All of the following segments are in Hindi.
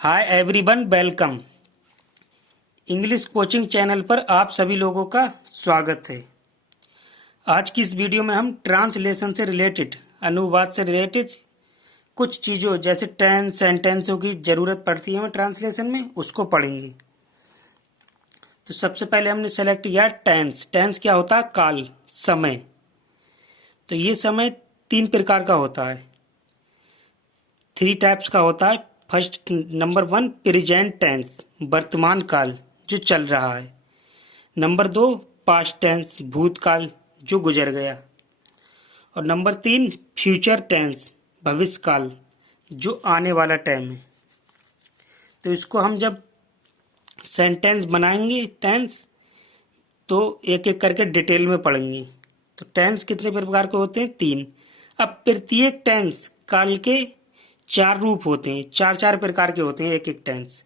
Hi everyone, welcome. English coaching channel पर आप सभी लोगों का स्वागत है। आज की इस वीडियो में हम ट्रांसलेशन से रिलेटेड, अनुवाद से रिलेटेड कुछ चीज़ों जैसे टेंस, सेंटेंसों की ज़रूरत पड़ती है हमें ट्रांसलेशन में, उसको पढ़ेंगे। तो सबसे पहले हमने सेलेक्ट किया टेंस। टेंस क्या होता है? काल, समय। तो ये समय 3 प्रकार का होता है, 3 टाइप्स का होता है। फर्स्ट, नंबर 1 प्रेजेंट टेंस, वर्तमान काल जो चल रहा है। नंबर 2 पास्ट टेंस, भूतकाल जो गुजर गया। और नंबर 3 फ्यूचर टेंस, भविष्य काल जो आने वाला टाइम है। तो इसको हम जब सेंटेंस बनाएंगे टेंस, तो एक एक करके डिटेल में पढ़ेंगे। तो टेंस कितने प्रकार के होते हैं? 3। अब प्रत्येक टेंस काल के 4 रूप होते हैं, 4 प्रकार के होते हैं एक एक टेंस।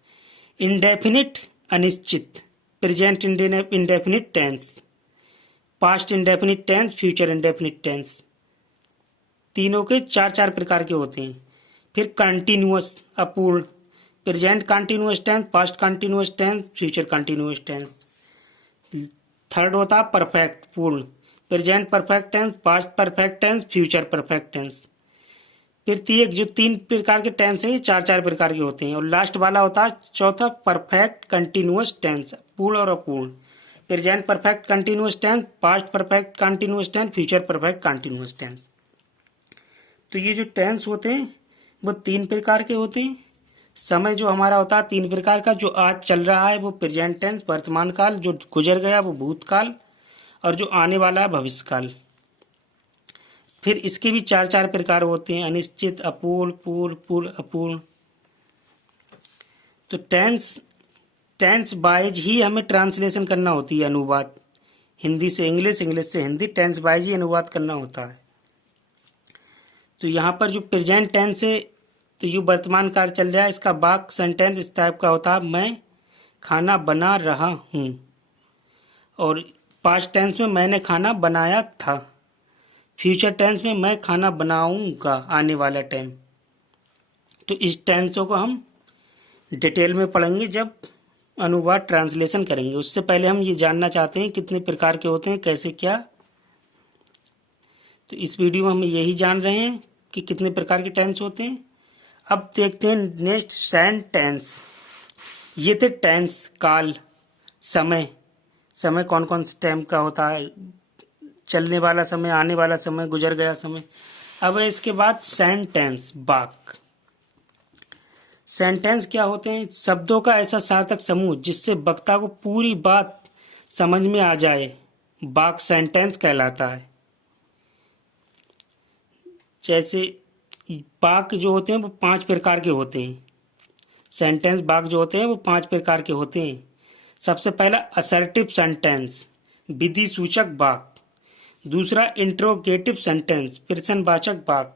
इंडेफिनिट, अनिश्चित, present indefinite tense, past indefinite tense, future indefinite tense. तीनों के 4 प्रकार के होते हैं। फिर कंटिन्यूअस, अपूर्ण, present continuous tense, past continuous tense, future continuous tense. Third होता है परफेक्ट, पूर्ण, present perfect tense, past perfect tense, future perfect tense. फिर जो 3 प्रकार के टेंस है, ये 4 प्रकार के होते हैं। और लास्ट वाला होता है चौथा, परफेक्ट कंटिन्यूअस टेंस, पूर्ण और अपूर्ण, present perfect continuous tense, past perfect continuous tense, future perfect continuous tense. तो ये जो टेंस होते हैं वो 3 प्रकार के होते हैं। समय जो हमारा होता है 3 प्रकार का, जो आज चल रहा है वो प्रेजेंट टेंस, वर्तमान काल, जो गुजर गया वो भूतकाल, और जो आने वाला है भविष्य काल। फिर इसके भी 4 प्रकार होते हैं, अनिश्चित, अपूर्ण, पूर्ण, पूर्ण, अपूर्ण। तो टेंस वाइज ही हमें ट्रांसलेशन करना होती है, अनुवाद। हिंदी से इंग्लिश, इंग्लिश से हिंदी, टेंस वाइज ही अनुवाद करना होता है। तो यहाँ पर जो प्रेजेंट टेंस है, तो ये वर्तमान काल चल रहा है, इसका वाक्य सेंटेंस इस टाइप का होता है, मैं खाना बना रहा हूँ। और पास्ट टेंस में मैंने खाना बनाया था। फ्यूचर टेंस में मैं खाना बनाऊंगा, आने वाला टाइम। तो इस टेंसों को हम डिटेल में पढ़ेंगे जब अनुवाद ट्रांसलेशन करेंगे। उससे पहले हम ये जानना चाहते हैं कितने प्रकार के होते हैं, कैसे क्या। तो इस वीडियो में हम यही जान रहे हैं कि कितने प्रकार के टेंस होते हैं। अब देखते हैं नेक्स्ट, सेंटेंस। ये थे टेंस, काल, समय। समय कौन कौन से टाइम का होता है? चलने वाला समय, आने वाला समय, गुजर गया समय। अब इसके बाद सेंटेंस, वाक्य। सेंटेंस क्या होते हैं? शब्दों का ऐसा सार्थक समूह जिससे वक्ता को पूरी बात समझ में आ जाए, वाक्य सेंटेंस कहलाता है। जैसे वाक्य जो होते हैं वो 5 प्रकार के होते हैं। सेंटेंस वाक्य जो होते हैं वो 5 प्रकार के होते हैं। सबसे पहला असर्टिव सेंटेंस, विधि सूचक वाक्य। दूसरा इंट्रोगेटिव सेंटेंस, प्रश्नवाचक वाक्य।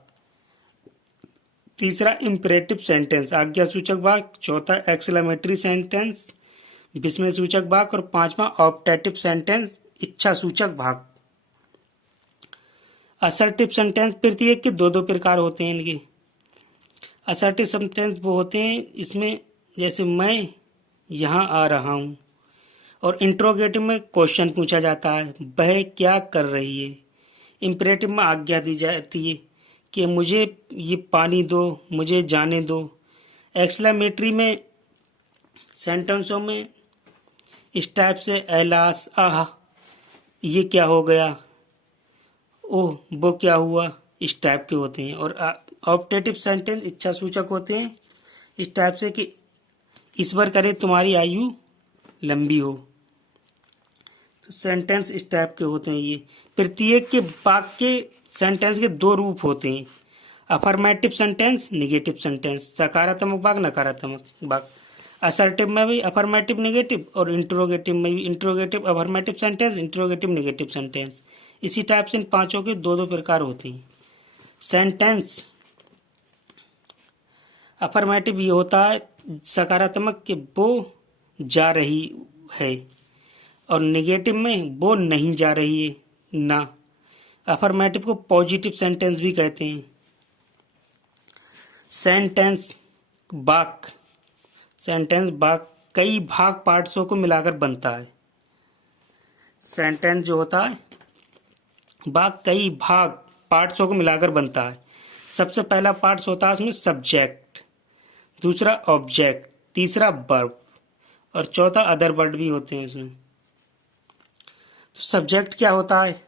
तीसरा इंपरेटिव सेंटेंस, आज्ञा सूचक वाक्य। चौथा एक्सक्लेमेटरी सेंटेंस, विस्मय सूचक वाक्य। और 5वां ऑप्टेटिव सेंटेंस, इच्छा सूचक वाक्य। असर्टिव सेंटेंस प्रत्येक के 2 प्रकार होते हैं इनके। असर्टिव सेंटेंस वो होते हैं इसमें, जैसे मैं यहाँ आ रहा हूँ। और इंट्रोगेटिव में क्वेश्चन पूछा जाता है, वह क्या कर रही है। इंपरेटिव में आज्ञा दी जाती है कि मुझे ये पानी दो, मुझे जाने दो। एक्सक्लेमेटरी में सेंटेंसों में इस टाइप से, ऐलास, आह, ये क्या हो गया, ओह वो क्या हुआ, इस टाइप के होते हैं। और ऑप्टेटिव सेंटेंस इच्छा सूचक होते हैं इस टाइप से कि ईश्वर करे तुम्हारी आयु लंबी हो। तो सेंटेंस इस टाइप के होते हैं ये। प्रत्येक के वाक्य सेंटेंस के 2 रूप होते हैं, अफर्मेटिव सेंटेंस, निगेटिव सेंटेंस, सकारात्मक वाक्य, नकारात्मक वाक्य। असर्टिव में भी अफर्मेटिव निगेटिव, और इंट्रोगेटिव में भी interrogative affirmative sentence, interrogative negative sentence. इसी टाइप से इन 5 के 2 प्रकार होते हैं। सेंटेंस अफर्मेटिव ये होता है सकारात्मक कि वो जा रही है, और नेगेटिव में वो नहीं जा रही है, ना। अफर्मेटिव को पॉजिटिव सेंटेंस भी कहते हैं। सेंटेंस वाक्य सेंटेंस कई भाग पार्ट्सों को मिलाकर बनता है। सेंटेंस जो होता है कई भाग पार्ट्सों को मिलाकर बनता है। सबसे पहला पार्ट्स होता है उसमें सब्जेक्ट, दूसरा ऑब्जेक्ट, तीसरा वर्ब और चौथा अदर वर्ड भी होते हैं उसमें। तो सब्जेक्ट क्या होता है?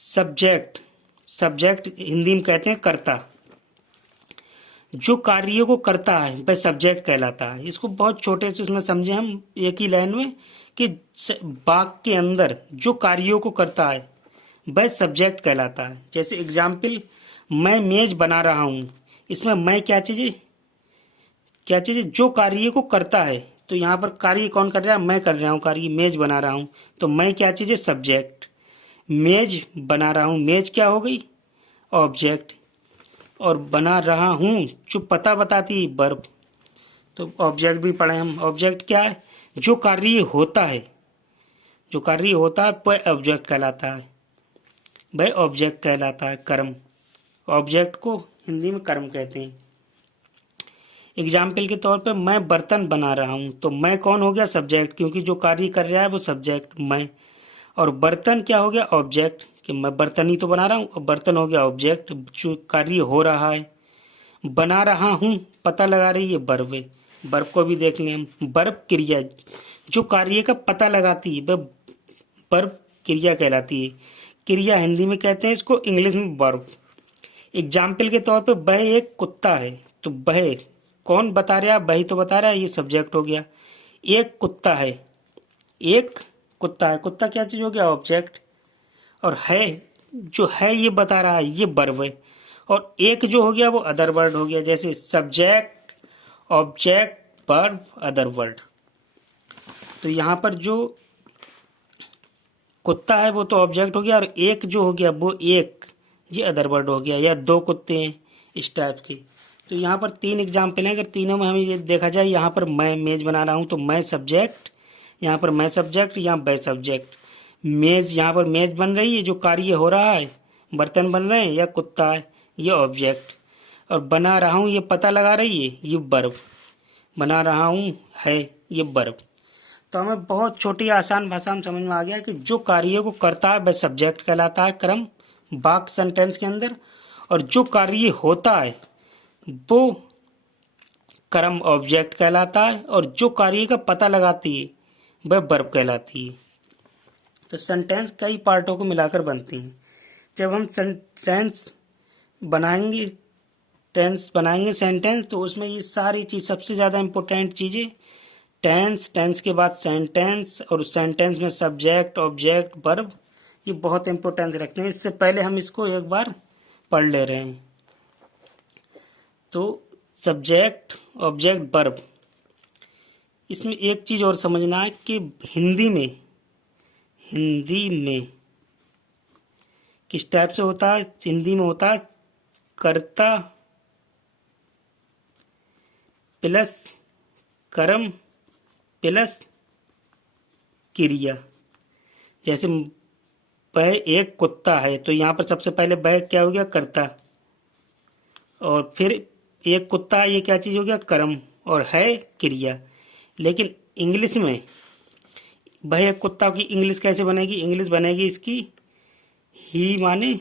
सब्जेक्ट हिंदी में कहते हैं कर्ता। जो कार्यों को करता है वह सब्जेक्ट कहलाता है। इसको बहुत छोटे से उसमें समझे हम एक ही लाइन में कि वाक्य के अंदर जो कार्यों को करता है वह सब्जेक्ट कहलाता है। जैसे एग्जाम्पल, मैं मेज बना रहा हूँ, इसमें मैं क्या चीज़ है? जो कार्य को करता है। तो यहाँ पर कार्य कौन कर रहा है? मैं कर रहा हूँ कार्य, मेज बना रहा हूँ। तो मैं क्या चीज़ है? सब्जेक्ट। मेज बना रहा हूँ, मेज क्या हो गई? ऑब्जेक्ट। और बना रहा हूँ जो पता बताती है, वर्ब। तो ऑब्जेक्ट भी पढ़े हम। ऑब्जेक्ट क्या है? जो कार्य होता है वह ऑब्जेक्ट कहलाता है। वह ऑब्जेक्ट कहलाता है, कर्म। ऑब्जेक्ट को हिंदी में कर्म कहते हैं। एग्जाम्पल के तौर पे मैं बर्तन बना रहा हूँ, तो मैं कौन हो गया? सब्जेक्ट, क्योंकि जो कार्य कर रहा है वो सब्जेक्ट मैं। और बर्तन क्या हो गया? ऑब्जेक्ट, कि मैं बर्तन ही तो बना रहा हूँ, और बर्तन हो गया ऑब्जेक्ट, जो कार्य हो रहा है। बना रहा हूँ पता लगा रही है, वर्ब है। वर्ब को भी देख लें हम। वर्ब क्रिया जो कार्य का पता लगाती है वह वर्ब क्रिया कहलाती है। क्रिया हिंदी में कहते हैं इसको, इंग्लिश में वर्ब। एग्जाम्पल के तौर पे वह एक कुत्ता है, तो वह कौन बता रहा है? वही तो बता रहा है, ये सब्जेक्ट हो गया। एक कुत्ता है, कुत्ता क्या चीज हो गया? ऑब्जेक्ट। और है, जो है ये बता रहा है, ये वर्ब है। और एक जो हो गया वो अदर वर्ड हो गया। जैसे subject, object, verb, other word. तो यहाँ पर जो कुत्ता है वो तो ऑब्जेक्ट हो गया, और एक जो हो गया वो एक, ये अदर वर्ड हो गया। या दो कुत्ते हैं, इस टाइप के। तो यहाँ पर 3 एग्जाम्पल हैं। अगर तीनों में हमें ये देखा जाए, यहाँ पर मैं मेज बना रहा हूँ तो मैं सब्जेक्ट, यहाँ पर मैं सब्जेक्ट, यहाँ बै सब्जेक्ट। मेज, यहाँ पर मेज बन रही है, जो कार्य हो रहा है, बर्तन बन रहे हैं, या कुत्ता है, ये ऑब्जेक्ट। और बना रहा हूँ ये पता लगा रही है, ये वर्ब। बना रहा हूँ है, ये वर्ब। तो हमें बहुत छोटी आसान भाषा में समझ में आ गया कि जो कार्य को करता है वह सब्जेक्ट कहलाता है, क्रम वाक्य सेंटेंस के अंदर। और जो कार्य होता है वो कर्म ऑब्जेक्ट कहलाता है। और जो कार्य का पता लगाती है वह वर्ब कहलाती है। तो सेंटेंस कई पार्टों को मिलाकर बनती हैं। जब हम टेंस बनाएंगे सेंटेंस, तो उसमें ये सारी चीज़, सबसे ज़्यादा इम्पोर्टेंट चीज़ें टेंस के बाद सेंटेंस, और सेंटेंस में सब्जेक्ट, ऑब्जेक्ट, वर्ब, ये बहुत इम्पोर्टेंस रखते हैं। इससे पहले हम इसको एक बार पढ़ ले रहे हैं। तो सब्जेक्ट, ऑब्जेक्ट, वर्ब, इसमें एक चीज़ और समझना है कि हिंदी में किस टाइप से होता है? हिंदी में होता है कर्ता प्लस कर्म प्लस क्रिया। जैसे वह एक कुत्ता है, तो यहाँ पर सबसे पहले वह क्या हो गया? कर्ता। और फिर एक कुत्ता, ये क्या चीज़ हो गया? कर्म। और है क्रिया। लेकिन इंग्लिश में वह एक कुत्ता की इंग्लिश कैसे बनेगी? इंग्लिश बनेगी इसकी ही माने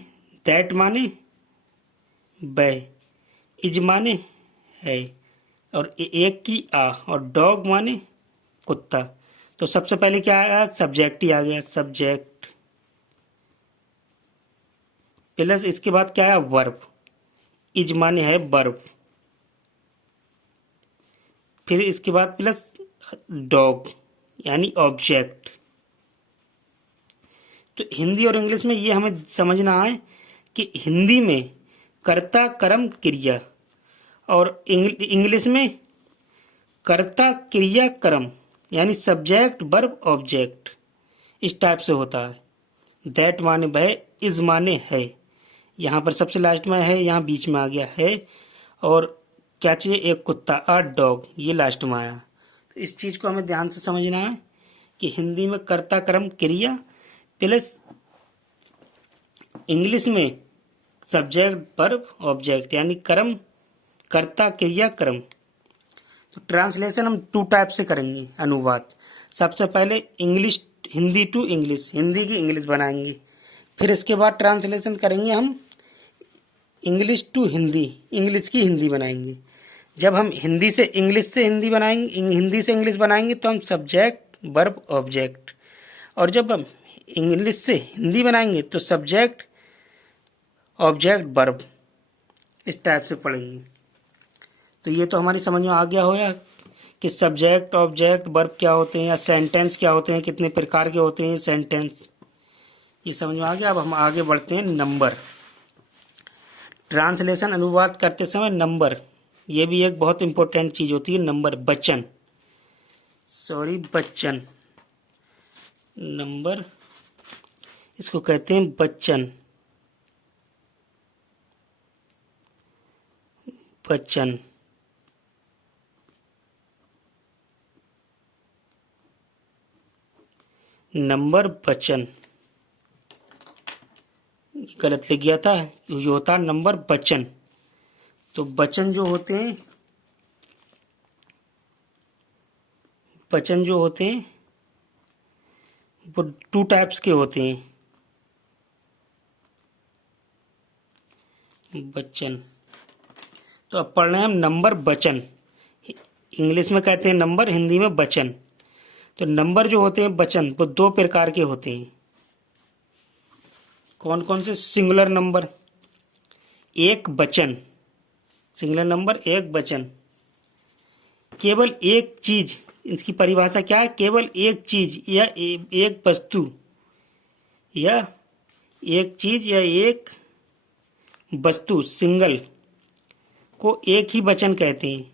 दैट माने वह, इज माने है, और एक की आ, और डॉग माने कुत्ता। तो सबसे पहले क्या आया? सब्जेक्ट ही आ गया, सब्जेक्ट। प्लस इसके बाद क्या आया? वर्ब। इज माने है वर्ब। फिर इसके बाद प्लस डॉग यानी ऑब्जेक्ट। तो हिंदी और इंग्लिश में ये हमें समझना है कि हिंदी में कर्ता कर्म क्रिया, और इंग्लिश में कर्ता क्रिया कर्म, यानी सब्जेक्ट वर्ब ऑब्जेक्ट, इस टाइप से होता है। दैट माने वह, इज माने है, यहाँ पर सबसे लास्ट में है, यहाँ बीच में आ गया है। और क्या चाहिए? एक कुत्ता, अ डॉग, ये लास्ट में आया। तो इस चीज़ को हमें ध्यान से समझना है कि हिंदी में कर्ता कर्म क्रिया प्लस इंग्लिश में सब्जेक्ट वर्ब ऑब्जेक्ट, यानी कर्म कर्ता क्रिया कर्म। तो ट्रांसलेशन हम 2 टाइप से करेंगे अनुवाद। सबसे पहले English Hindi to English, Hindi की इंग्लिश बनाएंगे। फिर इसके बाद ट्रांसलेशन करेंगे हम इंग्लिश टू हिंदी, इंग्लिश की हिंदी बनाएंगे। जब हम हिंदी से हिंदी बनाएंगे, हिंदी से इंग्लिश बनाएंगे तो हम सब्जेक्ट वर्ब ऑब्जेक्ट, और जब हम इंग्लिश से हिंदी बनाएंगे तो सब्जेक्ट ऑब्जेक्ट वर्ब, इस टाइप से पढ़ेंगे। तो ये तो हमारी समझ में आ गया होगा कि सब्जेक्ट ऑब्जेक्ट वर्ब क्या होते हैं या सेंटेंस क्या होते हैं, कितने प्रकार के होते हैं सेंटेंस, ये समझ में आ गया। अब हम आगे बढ़ते हैं नंबर। ट्रांसलेशन अनुवाद करते समय नंबर, ये भी एक बहुत इंपॉर्टेंट चीज़ होती है। नंबर वचन, वचन, नंबर इसको कहते हैं वचन, वचन। नंबर वचन, गलत लिख गया था, ये होता नंबर वचन। तो वचन जो होते हैं, वचन जो होते हैं वो 2 टाइप्स के होते हैं। वचन, तो अब पढ़ रहे हैं हम नंबर वचन। इंग्लिश में कहते हैं नंबर, हिंदी में वचन। तो नंबर जो होते हैं वचन वो 2 प्रकार के होते हैं। कौन कौन से? सिंगुलर नंबर, एक वचन, सिंगुलर नंबर एक वचन। केवल एक चीज, इसकी परिभाषा क्या है? केवल एक चीज या एक वस्तु, या एक चीज या एक वस्तु सिंगल को एक ही वचन कहते हैं,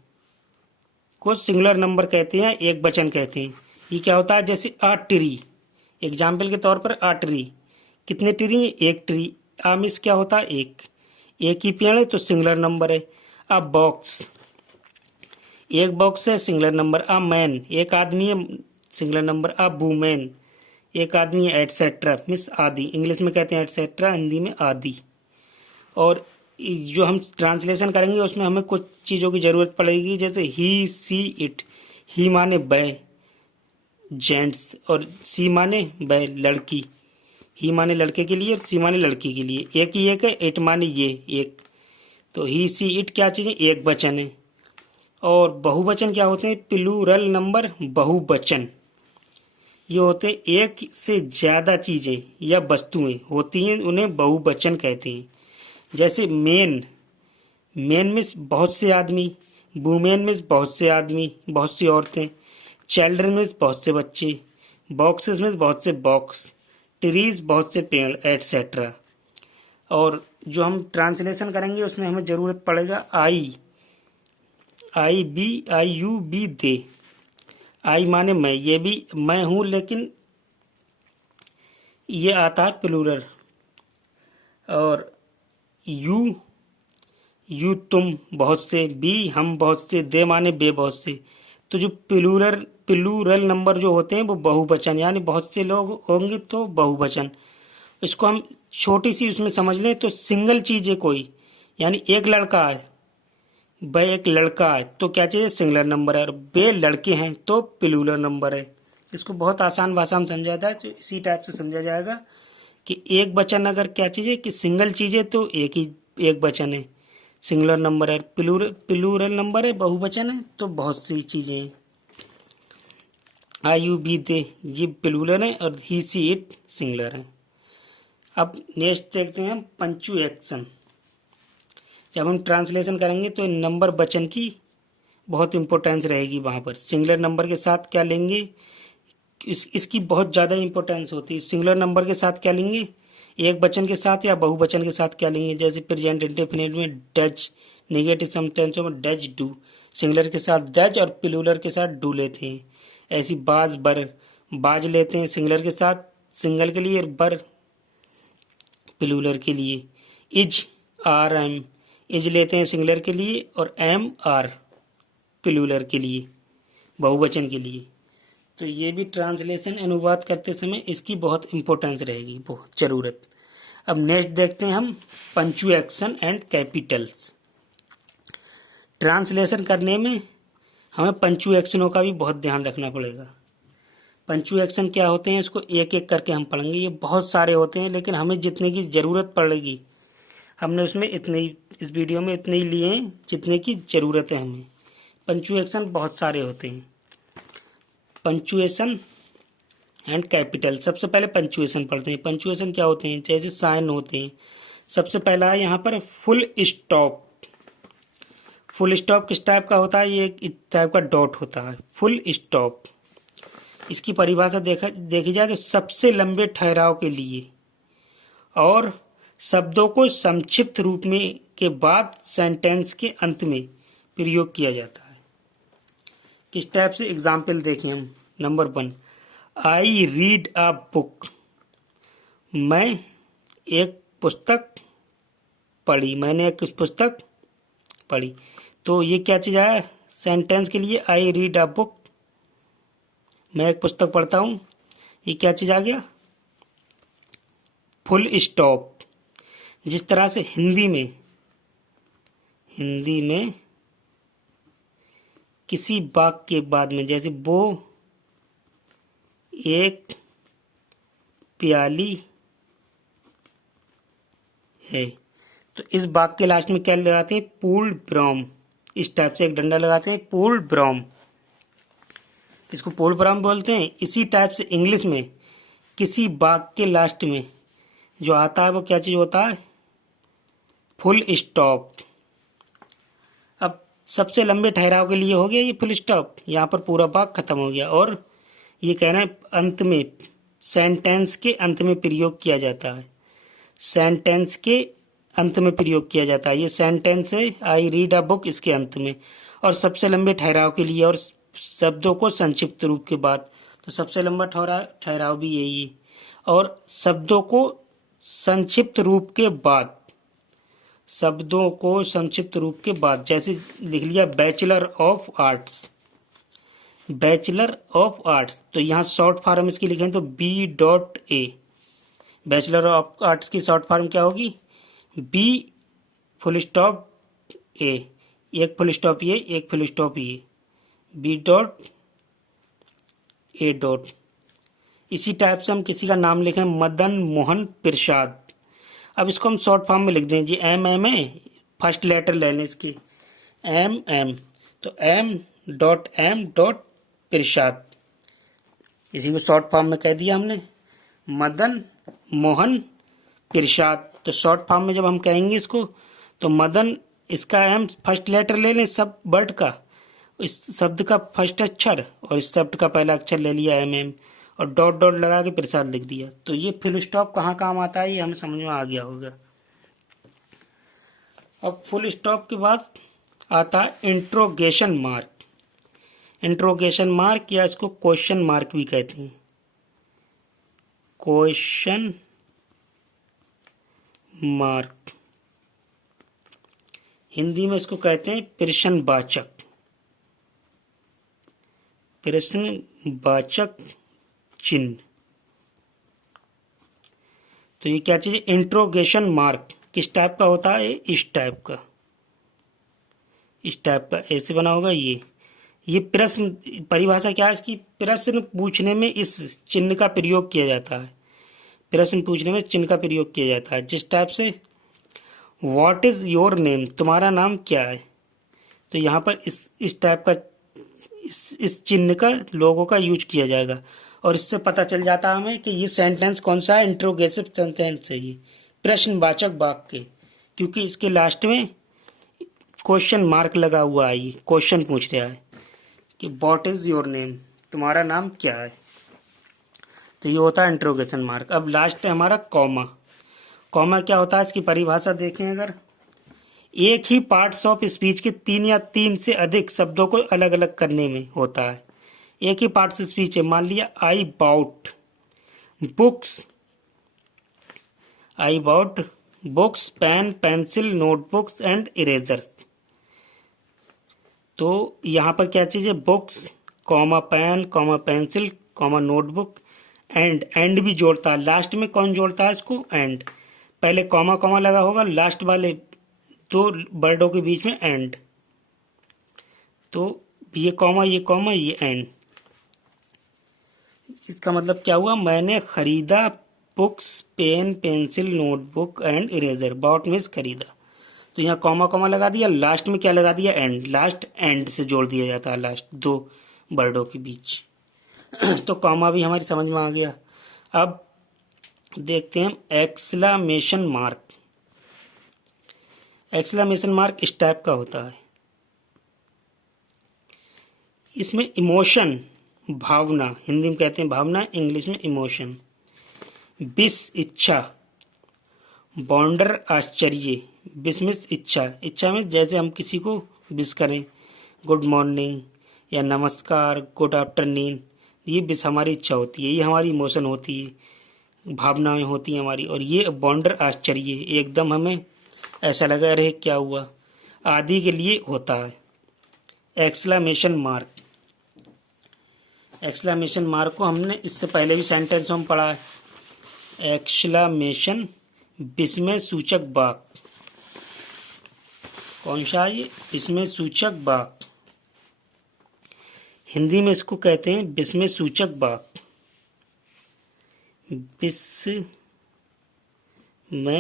को सिंगुलर नंबर कहते हैं, एक वचन कहते हैं। ये क्या होता है? जैसे अ ट्री, एग्जाम्पल के तौर पर अ ट्री, कितने ट्री? एक ट्री। आ मीन्स क्या होता है? एक ही पेड़ है तो सिंगुलर नंबर है। अ बॉक्स, एक बॉक्स है, सिंगुलर नंबर। अ मैन, एक आदमी है, सिंगुलर नंबर। अ वुमेन, एक आदमी है, एटसेट्रा मीन्स आदि। इंग्लिश में कहते हैं एटसेट्रा, हिंदी में आदि। और जो हम ट्रांसलेशन करेंगे उसमें हमें कुछ चीज़ों की ज़रूरत पड़ेगी, जैसे ही, सी, इट। ही माने वह, जेंट्स, और सी माने वह, लड़की। ही माने लड़के के लिए और सी माने लड़की के लिए। एक ही एक है, इट माने ये एक। तो ही, सी, इट क्या चीज़ है? एक वचन है। और बहुवचन क्या होते हैं? प्लूरल नंबर बहुवचन। ये होते हैं एक से ज़्यादा चीज़ें या वस्तुएं होती हैं, उन्हें बहुवचन कहते हैं। जैसे मेन, मेन मीन्स बहुत से आदमी। वुमेन मीन्स बहुत से आदमी, बहुत सी औरतें। चिल्ड्रन मीन्स बहुत से बच्चे। बॉक्सेस मीन्स बहुत से बॉक्स। ट्रीज बहुत से पेड़, एटसेट्रा। और जो हम ट्रांसलेशन करेंगे उसमें हमें ज़रूरत पड़ेगा आई, आई यू बी दे। आई माने मैं, ये भी मैं हूँ, लेकिन ये आता है प्लूरल। और यू तुम बहुत से, बी हम बहुत से, दे माने बे बहुत से। तो जो प्लूरल नंबर जो होते हैं वो बहुवचन, यानी बहुत से लोग होंगे तो बहुवचन। इसको हम छोटी सी उसमें समझ लें तो सिंगल चीज़ है कोई, यानी एक लड़का है, वह एक लड़का है तो क्या चाहिए? सिंगुलर नंबर है। और वे लड़के हैं तो प्लूरल नंबर है। इसको बहुत आसान भाषा में समझा जाता है, तो इसी टाइप से समझा जाएगा कि एक वचन अगर क्या चीज़ है कि सिंगल चीज़ है तो एक वचन है, सिंगुलर नंबर है। प्लूरल नंबर है, बहुवचन है तो बहुत सी चीज़ें हैं। आई यू बी दे ये प्लूरल है और ही, सी, इट सिंगुलर है। अब नेक्स्ट देखते हैं हम पंचुएक्शन। जब हम ट्रांसलेशन करेंगे तो नंबर वचन की बहुत इंपॉर्टेंस रहेगी। वहाँ पर सिंगुलर नंबर के साथ क्या लेंगे, इसकी बहुत ज़्यादा इंपॉर्टेंस होती है। सिंगुलर नंबर के साथ क्या लेंगे, एक वचन के साथ या बहुवचन के साथ क्या लेंगे। जैसे प्रेजेंट इंडेफिनिट में डज, नेगेटिव सेंटेंसों में डज डू, सिंगुलर के साथ डज और प्लूरल के साथ डू लेते हैं। ऐसी बाज बर, बाज लेते हैं सिंगुलर के साथ, सिंगल के लिए, और बर प्लूरल के लिए। इज, आर, एम, इज लेते हैं सिंगुलर के लिए और एम, आर प्लूरल के लिए, बहुवचन के लिए। तो ये भी ट्रांसलेशन अनुवाद करते समय इसकी बहुत इंपॉर्टेंस रहेगी, बहुत ज़रूरत। अब नेक्स्ट देखते हैं हम पंचुएक्शन एंड कैपिटल्स। ट्रांसलेशन करने में हमें पंचुएशनों का भी बहुत ध्यान रखना पड़ेगा। पंचुएशन क्या होते हैं इसको एक एक करके हम पढ़ेंगे। ये बहुत सारे होते हैं, लेकिन हमें जितने की ज़रूरत पड़ेगी हमने उसमें इतने ही, इस वीडियो में इतने ही लिए हैं जितने की ज़रूरत है हमें। पंचुएशन बहुत सारे होते हैं। Punctuation and capital. सबसे पहले पंचुएशन पढ़ते हैं। पंचुएशन क्या होते हैं? जैसे साइन होते हैं। सबसे पहला है यहाँ पर फुल स्टॉप। फुल स्टॉप किस टाइप का होता है? ये एक टाइप का डॉट होता है फुल स्टॉप। इसकी परिभाषा देखी जाए तो सबसे लंबे ठहराव के लिए और शब्दों को संक्षिप्त रूप में के बाद सेंटेंस के अंत में प्रयोग किया जाता है। किस टाइप से? एग्जाम्पल देखें हम। Number 1, I read a book. मैं एक पुस्तक पढ़ी। मैंने एक पुस्तक पढ़ी। तो ये क्या चीज़ है सेंटेंस के लिए? आई रीड अ बुक, मैं एक पुस्तक पढ़ता हूँ। ये क्या चीज़ आ गया? Full stop. जिस तरह से हिंदी में किसी वाक्य के बाद में, जैसे वो एक प्याली है, तो इस वाक्य के लास्ट में क्या लगाते हैं? पूर्ण विराम। इस टाइप से एक डंडा लगाते हैं, पूर्ण विराम। इसको पूर्ण विराम बोलते हैं। इसी टाइप से इंग्लिश में किसी वाक्य के लास्ट में जो आता है वो क्या चीज़ होता है? Full stop. अब सबसे लंबे ठहराव के लिए हो गया ये फुल स्टॉप। यहाँ पर पूरा वाक्य खत्म हो गया और ये कहना है अंत में, सेंटेंस के अंत में प्रयोग किया जाता है। सेंटेंस के अंत में प्रयोग किया जाता है। ये सेंटेंस है आई रीड अ बुक, इसके अंत में। और सबसे लंबे ठहराव के लिए और शब्दों को संक्षिप्त रूप के बाद, तो सबसे लंबा ठहराव भी यही है। और शब्दों को संक्षिप्त रूप के बाद, शब्दों को संक्षिप्त रूप के बाद, जैसे लिख लिया bachelor of arts. Bachelor of arts, तो यहाँ शॉर्ट फॉर्म इसकी लिखें तो B.A। बैचलर ऑफ आर्ट्स की शॉर्ट फॉर्म क्या होगी? B full stop A। एक फुल स्टॉप ये, एक फुल स्टॉप ये, B.A। इसी टाइप से हम किसी का नाम लिखें मदन मोहन प्रसाद। अब इसको हम शॉर्ट फॉर्म में लिख दें जी MM है, फर्स्ट लेटर ले लें इसकी MM, तो M.M. प्रसाद। इसी को शॉर्ट फॉर्म में कह दिया हमने मदन मोहन प्रसाद। तो शॉर्ट फॉर्म में जब हम कहेंगे इसको तो मदन, इसका M फर्स्ट लेटर ले लें सब वर्ड का, इस शब्द का फर्स्ट अक्षर, और इस शब्द का पहला अक्षर ले लिया MM और डॉट डॉट लगा के प्रसाद लिख दिया। तो ये फुल स्टॉप कहाँ काम आता है ये हमें समझ में आ गया होगा। अब फुल स्टॉप के बाद आता है इंट्रोगेशन मार्क। इंट्रोगेशन मार्क या इसको क्वेश्चन मार्क भी कहते हैं। क्वेश्चन मार्क हिंदी में इसको कहते हैं प्रश्नवाचक। प्रश्नवाचक चिन्ह। तो ये क्या चीज़ है? इंट्रोगेशन मार्क किस टाइप का होता है? इस टाइप का, इस टाइप का ऐसे बना होगा। ये प्रश्न, परिभाषा क्या है इसकी? प्रश्न पूछने में इस चिन्ह का प्रयोग किया जाता है। प्रश्न पूछने में चिन्ह का प्रयोग किया जाता है। जिस टाइप से व्हाट इज योर नेम, तुम्हारा नाम क्या है, तो यहाँ पर इस टाइप का इस चिन्ह का, लोगों का यूज किया जाएगा। और इससे पता चल जाता है हमें कि ये सेंटेंस कौन सा है? इंट्रोगेटिव सेंटेंस है ये, प्रश्नवाचक वाक्य, क्योंकि इसके लास्ट में क्वेश्चन मार्क लगा हुआ है। ये क्वेश्चन पूछ रहा है कि व्हाट इज योर नेम, तुम्हारा नाम क्या है। तो ये होता है इंट्रोगेशन मार्क। अब लास्ट है हमारा कॉमा। कॉमा क्या होता है? इसकी परिभाषा देखें अगर, एक ही पार्ट्स ऑफ स्पीच के 3 या 3 से अधिक शब्दों को अलग अलग करने में होता है। एक ही पार्ट स्पीच है, मान लिया I bought books, I bought books, pen, pencil, notebooks and erasers. तो यहाँ पर क्या चीज़ है? Books, comma pen, comma pencil, comma notebook, and भी जोड़ता है। लास्ट में कौन जोड़ता है इसको? एंड। पहले कॉमा कॉमा लगा होगा, लास्ट वाले 2 वर्डों के बीच में एंड। तो ये कॉमा ये एंड। इसका मतलब क्या हुआ, मैंने खरीदा books, pen, pencil, notebook and eraser. Bought means खरीदा, तो यहाँ कॉमा लगा दिया, लास्ट में क्या लगा दिया, एंड। लास्ट एंड से जोड़ दिया जाता है लास्ट दो वर्डों के बीच। तो कॉमा भी हमारी समझ में आ गया। अब देखते हैं एक्सक्लेमेशन मार्क। एक्सक्लेमेशन मार्क इस टाइप का होता है, इसमें इमोशन, भावना, हिंदी में कहते हैं भावना, इंग्लिश में इमोशन। विश, इच्छा। बॉन्डर, आश्चर्य। विश मीन्स इच्छा, इच्छा में जैसे हम किसी को विश करें, गुड मॉर्निंग या नमस्कार, गुड आफ्टरनून, ये विश हमारी इच्छा होती है, ये हमारी इमोशन होती है, भावनाएं होती हैं हमारी। और ये बॉन्डर, आश्चर्य, एकदम हमें ऐसा लगा अरे क्या हुआ, आदि के लिए होता है एक्सक्लेमेशन मार्क। एक्सक्लेमेशन मार्क को हमने इससे पहले भी सेंटेंस में पढ़ा है। एक्सक्लेमेशन विस्मय सूचक वाक्य। कौन सा है ये, विस्मय सूचक वाक्य। हिंदी में इसको कहते हैं विस्मय सूचक वाक्य। विस्मय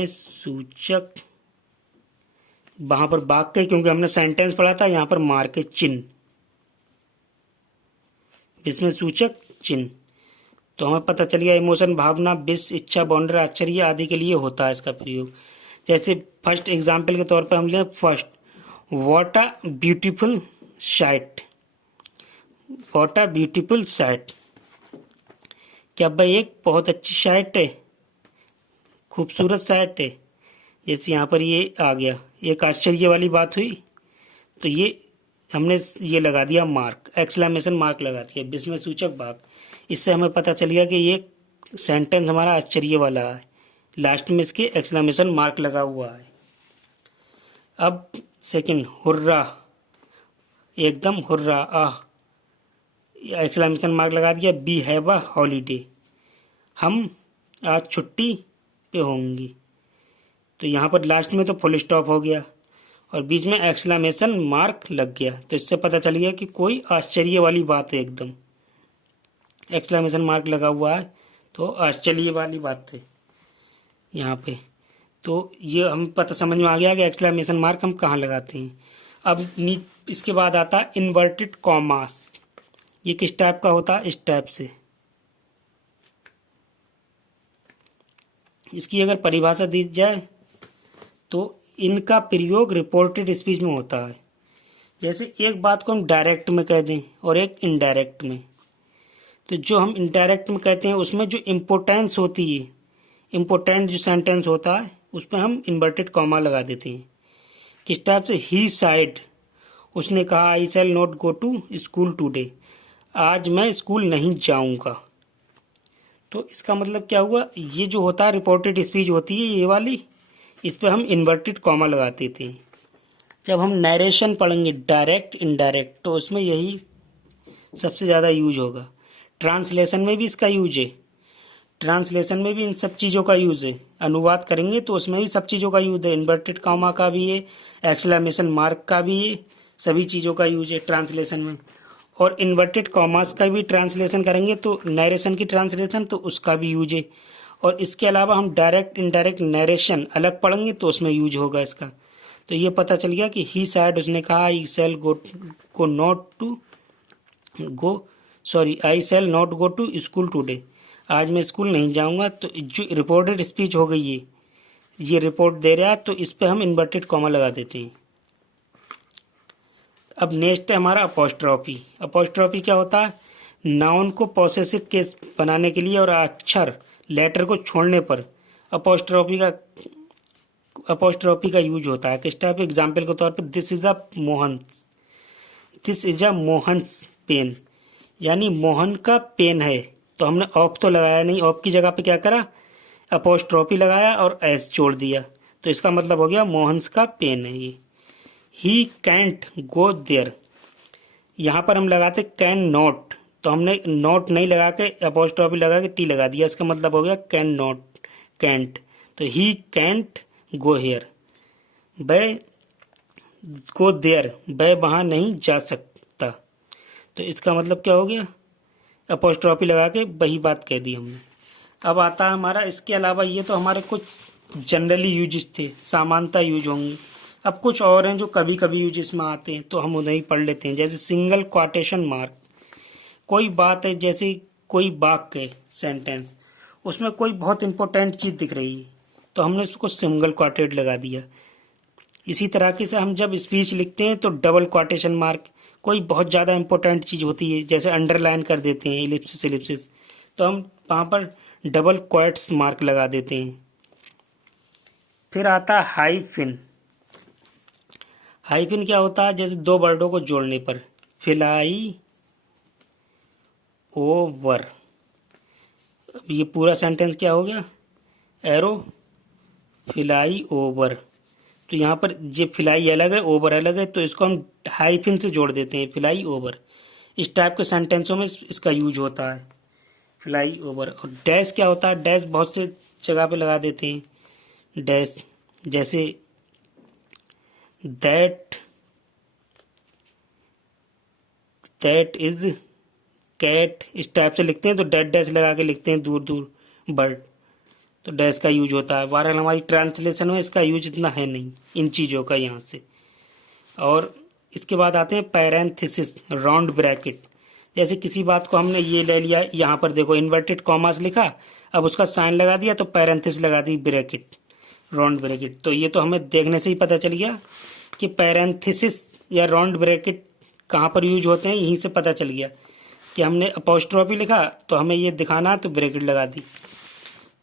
सूचक, वहां पर वाक्य क्योंकि हमने सेंटेंस पढ़ा था, यहां पर मार्क है चिन्ह, विस्मय सूचक चिन्ह। तो हमें पता चल गया इमोशन, भावना, विश, इच्छा, बॉन्डर, आश्चर्य आदि के लिए होता है इसका प्रयोग। जैसे फर्स्ट एग्जाम्पल के तौर पर हम लें, first, what a beautiful sight. What a beautiful sight, क्या भाई एक बहुत अच्छी साइट है, खूबसूरत साइट है। जैसे यहाँ पर ये आ गया, एक आश्चर्य वाली बात हुई, तो ये हमने ये लगा दिया मार्क, एक्सक्लेमेशन मार्क लगा दिया, विस्मय सूचक वाक्य। इससे हमें पता चल गया कि ये सेंटेंस हमारा आश्चर्य वाला है, लास्ट में इसके एक्सक्लेमेशन मार्क लगा हुआ है। अब सेकंड, हुर्रा, एकदम हुर्रा, एक्सक्लेमेशन मार्क लगा दिया। बी हैव अ हॉलीडे, हम आज छुट्टी पे होंगी। तो यहाँ पर लास्ट में तो फुल स्टॉप हो गया और बीच में एक्सक्लेमेशन मार्क लग गया, तो इससे पता चल गया कि कोई आश्चर्य वाली बात है, एकदम एक्सक्लेमेशन मार्क लगा हुआ है तो आश्चर्य वाली बात है यहाँ पे। तो ये हम पता समझ में आ गया कि एक्सक्लेमेशन मार्क हम कहाँ लगाते हैं। अब इसके बाद आता है इन्वर्टेड कॉमास। ये किस टाइप का होता है, इस टाइप से। इसकी अगर परिभाषा दी जाए तो इनका प्रयोग रिपोर्टेड स्पीच में होता है। जैसे एक बात को हम डायरेक्ट में कह दें और एक इनडायरेक्ट में, तो जो हम इनडायरेक्ट में कहते हैं उसमें जो इम्पोर्टेंस होती है, इम्पोर्टेंट जो सेंटेंस होता है उसमें हम इन्वर्टेड कॉमा लगा देते हैं। किस टाइप से, ही साइड, उसने कहा, I shall not go to school today, आज मैं स्कूल नहीं जाऊंगा। तो इसका मतलब क्या हुआ, ये जो होता है रिपोर्टेड स्पीच होती है ये वाली, इस पर हम इन्वर्टेड कॉमा लगाते थे। जब हम नरेशन पढ़ेंगे डायरेक्ट इनडायरेक्ट, तो उसमें यही सबसे ज़्यादा यूज होगा। ट्रांसलेशन में भी इसका यूज है, ट्रांसलेशन में भी इन सब चीज़ों का यूज़ है। अनुवाद करेंगे तो उसमें भी सब चीज़ों का यूज है, इन्वर्टेड कॉमा का भी है, एक्सक्लेमेशन मार्क का भी है, सभी चीज़ों का यूज है ट्रांसलेशन में। और इन्वर्टेड कॉमास का भी ट्रांसलेशन करेंगे तो नरेशन की ट्रांसलेशन, तो उसका भी यूज है। और इसके अलावा हम डायरेक्ट इनडायरेक्ट नरेशन अलग पढ़ेंगे तो उसमें यूज होगा इसका। तो ये पता चल गया कि ही साइड, उसने कहा, I shall go not to go sorry I shall not go to school today, आज मैं स्कूल नहीं जाऊंगा। तो जो रिपोर्टेड स्पीच हो गई है, ये रिपोर्ट दे रहा है, तो इस पर हम इन्वर्टेड कॉमा लगा देते हैं। अब नेक्स्ट है हमारा अपोस्ट्रॉफी। अपोस्ट्रॉफी क्या होता है, नाउन को पॉसेसिव केस बनाने के लिए और अक्षर लेटर को छोड़ने पर अपोस्ट्रॉफी का यूज होता है। किस टाइप, एग्जाम्पल के तौर पर, this is a Mohan's pen, यानी मोहन का पेन है। तो हमने ऑफ तो लगाया नहीं, ऑफ की जगह पे क्या करा, अपोस्ट्रॉफी लगाया और एस छोड़ दिया, तो इसका मतलब हो गया मोहन्स का पेन है ये। ही कैंट गो देयर, यहाँ पर हम लगाते कैन नॉट, तो हमने नॉट नहीं लगा के अपोस्ट्रॉफी लगा के टी लगा दिया, इसका मतलब हो गया कैन नॉट, कैंट। तो ही कैंट गो हेयर, वह गो देयर, वह वहाँ नहीं जा सकता। तो इसका मतलब क्या हो गया, अपोस्ट्रॉफी लगा के वही बात कह दी हमने। अब आता है हमारा, इसके अलावा ये तो हमारे कुछ जनरली यूजेस थे, सामान्यता यूज होंगी। अब कुछ और हैं जो कभी कभी यूजेस में आते हैं, तो हम उन्हें ही पढ़ लेते हैं। जैसे सिंगल क्वाटेशन मार्क, कोई बात है, जैसे कोई वाक्य है, सेंटेंस, उसमें कोई बहुत इंपॉर्टेंट चीज़ दिख रही है तो हमने उसको सिंगल क्वाटेड लगा दिया। इसी तरीके से हम जब स्पीच लिखते हैं तो डबल क्वाटेशन मार्क, कोई बहुत ज़्यादा इंपॉर्टेंट चीज़ होती है, जैसे अंडरलाइन कर देते हैं, इलिप्सिस इलिप्सिस, तो हम वहाँ पर डबल क्वाट्स मार्क लगा देते हैं। फिर आता है हाइफिन। हाइफिन क्या होता है, जैसे दो वर्डों को जोड़ने पर, फ्लाई ओवर, अब ये पूरा सेंटेंस क्या हो गया, एरो फ्लाई ओवर। तो यहाँ पर ये फ्लाई अलग है, ओवर अलग है, तो इसको हम हाइफिन से जोड़ देते हैं, फ्लाई ओवर। इस टाइप के सेंटेंसों में इसका यूज होता है, फ्लाई ओवर। और डैश क्या होता है, डैश बहुत से जगह पे लगा देते हैं डैश, जैसे दैट इज कैट, इस टाइप से लिखते हैं तो डेट डैश लगा के लिखते हैं, दूर दूर बर्ड, तो डैश का यूज होता है। बहरहाल हमारी ट्रांसलेशन में इसका यूज इतना है नहीं इन चीज़ों का यहाँ से। और इसके बाद आते हैं पैरेंथेसिस, राउंड ब्रैकेट। जैसे किसी बात को हमने ये ले लिया, यहाँ पर देखो इन्वर्टेड कॉमास लिखा, अब उसका साइन लगा दिया तो पैरेंथेसिस लगा दी, ब्रैकेट, राउंड ब्रैकेट। तो ये तो हमें देखने से ही पता चल गया कि पैरेंथेसिस या राउंड ब्रैकेट कहाँ पर यूज होते हैं, यहीं से पता चल गया कि हमने अपोस्ट्रोफी लिखा तो हमें ये दिखाना है तो ब्रैकेट लगा दी।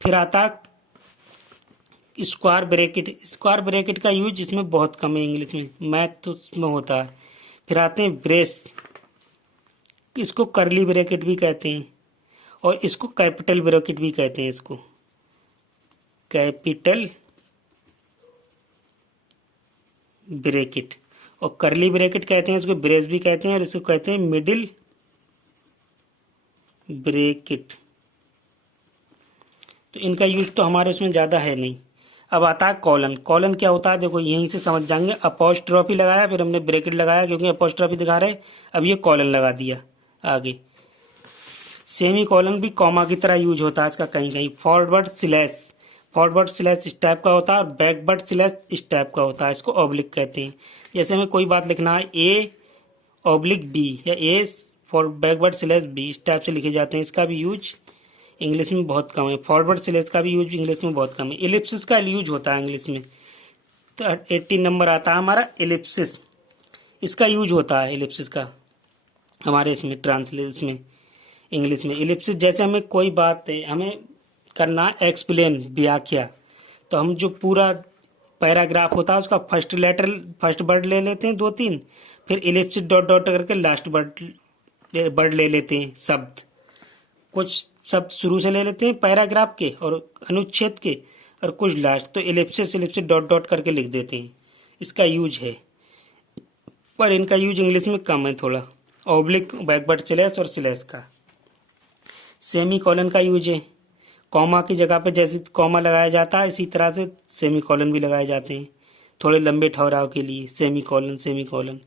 फिर आता स्क्वायर ब्रैकेट। स्क्वायर ब्रैकेट का यूज इसमें बहुत कम है इंग्लिश में, मैथ तो उसमें होता है। फिर आते हैं ब्रेस, इसको करली ब्रैकेट भी कहते हैं और इसको कैपिटल ब्रैकेट भी कहते हैं, इसको कैपिटल ब्रैकेट और करली ब्रैकेट कहते हैं, इसको ब्रेस भी कहते हैं और इसको कहते हैं मिडिल ब्रैकेट। तो इनका यूज तो हमारे उसमें ज़्यादा है नहीं। अब आता है कॉलन। कॉलन क्या होता है, देखो यहीं से समझ जाएंगे, अपोस्ट्रोफी लगाया फिर हमने ब्रैकेट लगाया क्योंकि अपोस्ट्रोफी दिखा रहे, अब ये कॉलन लगा दिया आगे। सेमी कॉलन भी कॉमा की तरह यूज होता है इसका कहीं कहीं। फॉरवर्ड स्लैश, फॉरवर्ड स्लैश इस टाइप का होता है और बैकवर्ड स्लैश इस टाइप का होता है, इसको ऑब्लिक कहते हैं। जैसे हमें कोई बात लिखना है, ए ऑब्लिक बी या A for backward slash B, इस टाइप से लिखे जाते हैं। इसका भी यूज इंग्लिश में बहुत कम है। फॉरवर्ड स्लैश का भी यूज इंग्लिश में बहुत कम है। इलिप्सिस का यूज होता है इंग्लिश में। तो 18 नंबर आता है हमारा इलिप्सिस, इसका यूज होता है इलिप्सिस का हमारे इसमें ट्रांसलेशन में इंग्लिश में। इलिप्सिस जैसे हमें कोई बात है, हमें करना एक्सप्लेन, व्याख्या, तो हम जो पूरा पैराग्राफ होता है उसका फर्स्ट वर्ड ले लेते हैं 2-3, फिर इलिप्सिस डॉट डॉट करके लास्ट वर्ड ले लेते हैं, शब्द, कुछ शब्द शुरू से ले लेते हैं पैराग्राफ के और अनुच्छेद के और कुछ लास्ट, तो इलिप्सिस डॉट डॉट करके लिख देते हैं। इसका यूज है, पर इनका यूज इंग्लिश में कम है थोड़ा। ऑब्लिक, बैकवर्ड स्लैश और स्लैश का। सेमी कॉलन का यूज है, कॉमा की जगह पे जैसे कॉमा लगाया जाता है इसी तरह से सेमी कॉलन भी लगाए जाते हैं थोड़े लंबे ठहराव के लिए। Semi colon.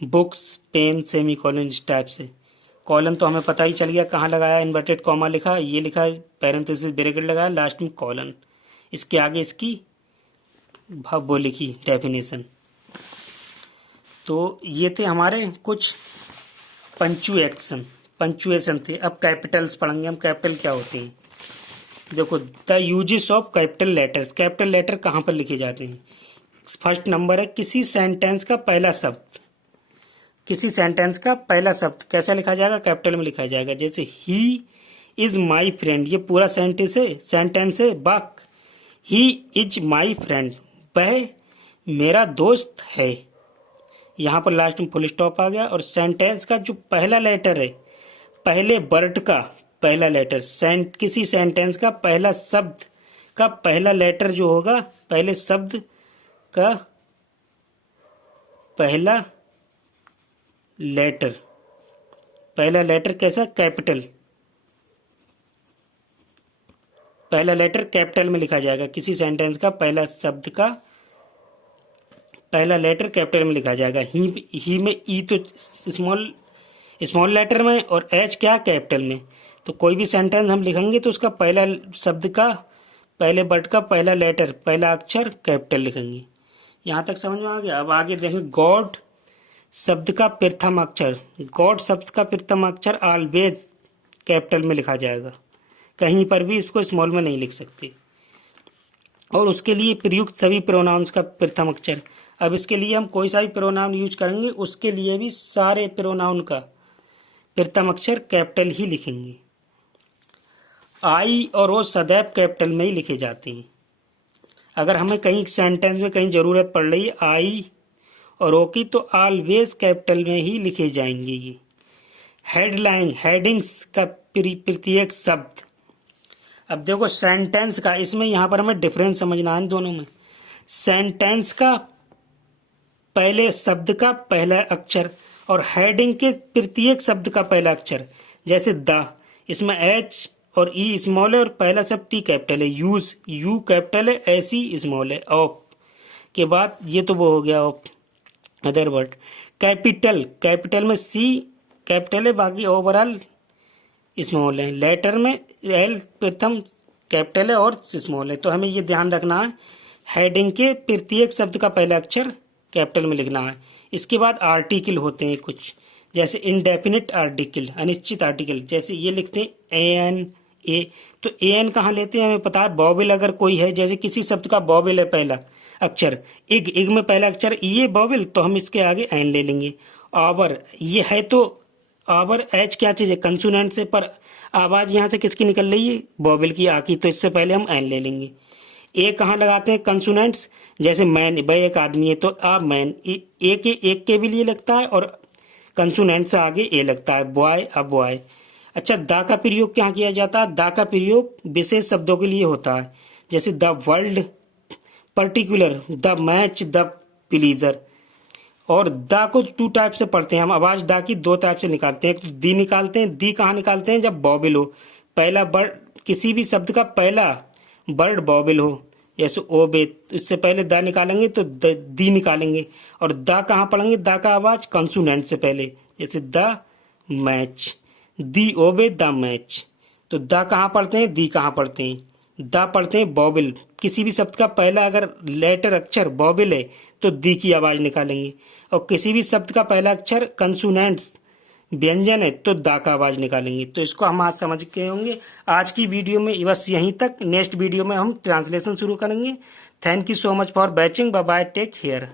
Books, pen, semi colon, इस टाइप से। कॉलन तो हमें पता ही चल गया कहाँ लगाया, इन्वर्टेड कॉमा लिखा, ये लिखा, पैरेंथेसिस ब्रैकेट लगाया, लास्ट में कॉलन, इसके आगे इसकी वो लिखी डेफिनेशन। तो ये थे हमारे कुछ पंचुएशन थे। अब कैपिटल्स पढ़ेंगे हम, कैपिटल क्या होते हैं। देखो, the usages of capital letters, capital letter कहाँ पर लिखे जाते हैं। फर्स्ट नंबर है किसी सेंटेंस का पहला शब्द, किसी सेंटेंस का पहला शब्द कैसा लिखा जाएगा, कैपिटल में लिखा जाएगा। जैसे ही इज माई फ्रेंड, ये पूरा सेंटेंस है वाक्य, ही इज माई फ्रेंड, वह मेरा दोस्त है, यहाँ पर लास्ट में फुल स्टॉप आ गया। और सेंटेंस का जो पहला लेटर है, पहले वर्ड का पहला लेटर, किसी सेंटेंस का पहला शब्द का पहला लेटर जो होगा, पहले शब्द का पहला लेटर कैसा, कैपिटल, पहला लेटर कैपिटल में लिखा जाएगा। किसी सेंटेंस का पहला शब्द का पहला लेटर कैपिटल में लिखा जाएगा। ही में ई तो स्मॉल स्मॉल लेटर में और एच क्या कैपिटल में। तो कोई भी सेंटेंस हम लिखेंगे तो उसका पहला शब्द का पहले वर्ड का पहला लेटर पहला अक्षर कैपिटल लिखेंगे। यहाँ तक समझ में आ गया। अब आगे देखेंगे गॉड शब्द का प्रथम अक्षर, गॉड शब्द का प्रथम अक्षर ऑलवेज कैपिटल में लिखा जाएगा, कहीं पर भी इसको स्मॉल में नहीं लिख सकते। और उसके लिए प्रयुक्त सभी प्रोनाउंस का प्रथम अक्षर। अब इसके लिए हम कोई सा भी प्रोनाउन यूज करेंगे उसके लिए भी सारे प्रोनाउन का प्रथम अक्षर कैपिटल ही लिखेंगे। आई और ओ सदैव कैपिटल में ही लिखे जाते हैं। अगर हमें कहीं सेंटेंस में कहीं ज़रूरत पड़ रही है आई और ओ की तो ऑलवेज कैपिटल में ही लिखे जाएंगे ये। हेडलाइन हेडिंग्स का प्रत्येक शब्द। अब देखो सेंटेंस का, इसमें यहाँ पर हमें डिफरेंस समझना है दोनों में। सेंटेंस का पहले शब्द का पहला अक्षर और हेडिंग के प्रत्येक शब्द का पहला अक्षर। जैसे द, इसमें एच और ई स्मॉल है और पहला शब्द टी कैपिटल है। यूज यू कैपिटल है, एस ई स्मॉल है। ऑफ के बाद ये तो वो हो गया of other word. Capital capital में सी कैपिटल है, बाकी ओवरऑल स्मॉल है। लेटर में एल प्रथम कैपिटल है और स्मॉल है। तो हमें ये ध्यान रखना है हेडिंग के प्रत्येक शब्द का पहला अक्षर कैपिटल में लिखना है। इसके बाद आर्टिकल होते हैं कुछ, जैसे इनडेफिनिट आर्टिकल अनिश्चित आर्टिकल, जैसे ये लिखते हैं एन ए। तो एन कहाँ लेते हैं हमें पता है। बॉबिल अगर कोई है, जैसे किसी शब्द का बॉबिल है पहला अक्षर, इग इग में पहला अक्षर ये बॉबिल, तो हम इसके आगे एन ले लेंगे। आवर ये है तो आवर एच क्या चीज़ है कंसोनेंट से, पर आवाज़ यहाँ से किसकी निकल रही है बॉबिल की आ की, तो इससे पहले हम एन ले लेंगे। ए कहाँ लगाते हैं कंसोनेंट्स, जैसे मैन भाई एक आदमी है तो आ मैन एक के भी लिए लगता है और कंसोनेंट से आगे ए लगता है। बॉय अब बॉय। अच्छा दा का प्रयोग क्या किया जाता है। दा का प्रयोग विशेष शब्दों के लिए होता है, जैसे the world, particular, the match, the pleaser. और दा को टू टाइप से पढ़ते हैं हम, आवाज दा की दो टाइप से निकालते हैं। एक तो दी निकालते हैं, दी कहाँ निकालते हैं जब बॉबिल हो, पहला वर्ड किसी भी शब्द का पहला वर्ड बॉबिल हो, जैसे ओ बे, इससे पहले दा निकालेंगे तो दी निकालेंगे। और दा कहाँ पढ़ेंगे, दा का आवाज कंसोनेंट से पहले, जैसे the match, the obey the match. तो दा कहाँ पढ़ते हैं, दी कहाँ पढ़ते हैं, दा पढ़ते हैं बॉबिल। किसी भी शब्द का पहला अगर लेटर अक्षर बॉबिल है तो दी की आवाज निकालेंगे, और किसी भी शब्द का पहला अक्षर कंसोनेंट्स व्यंजन है तो दा का आवाज निकालेंगे। तो इसको हम आज समझ के होंगे। आज की वीडियो में बस यहीं तक, नेक्स्ट वीडियो में हम ट्रांसलेशन शुरू करेंगे। Thank you so much for watching. Bye bye, take care.